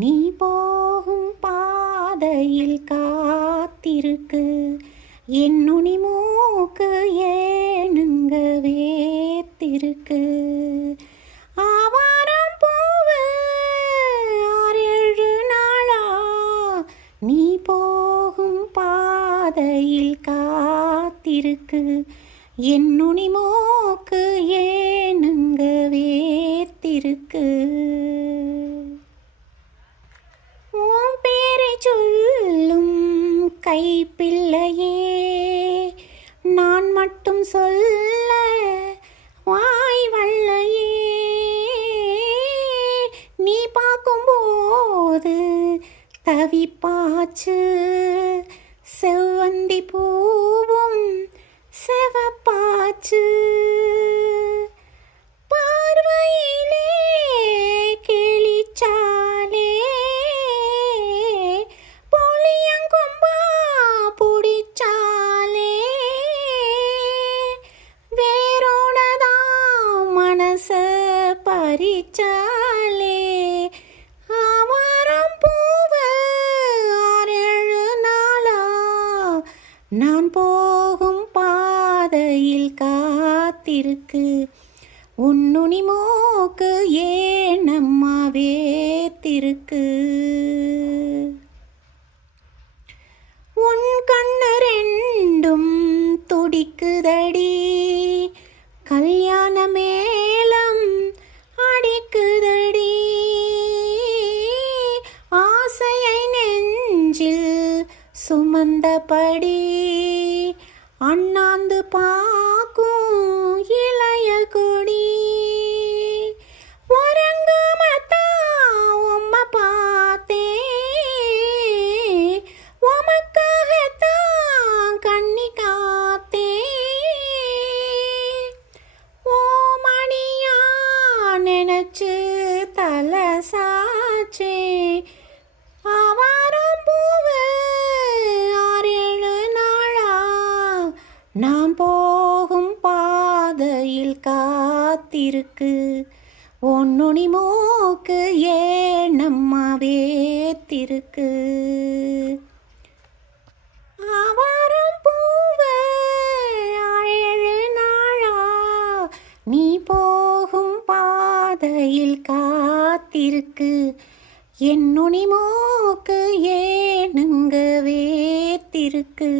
நீ போகும் பாதையில் காத்திருக்கு. என்னுனி மூக்கு ஏனுங்க வேத்திருக்கு ஆவாரம் பூவு ஆறேழு நாளா? நீ போகும் பாதையில் காத்திருக்கு. என்னுனி மூக்கு ஏனுங்க வேத்திருக்கு கைப்பிள்ளையே நான் மட்டும் சொல்ல வாய் வல்லையே. நீ பார்க்கும்போது தவிப்பாச்சு செவ்வந்தி பூவும் செவப்பாச்சு. பறிச்சாலே ஆவாரம் பூவ ஆறேழு நாளா? நான் போகும் பாதையில் காத்திருக்கு. உன்னுனி மோக்கு அம்மா வேத்திருக்கு? உன் கண்ணரின் படி அண்ணாந்து பாக்கும் இளைய கொடி. நினச்சு தலசா காத்திருக்கு. ஒன்னுனி மூக்கு ஏனம்மா வேத்திருக்கு. ஆவாரம் பூவ ஏழு நாளா நீ போகும் பாதையில் காத்திருக்கு. என்னுனி மூக்கு ஏனுங்க வேத்திருக்கு.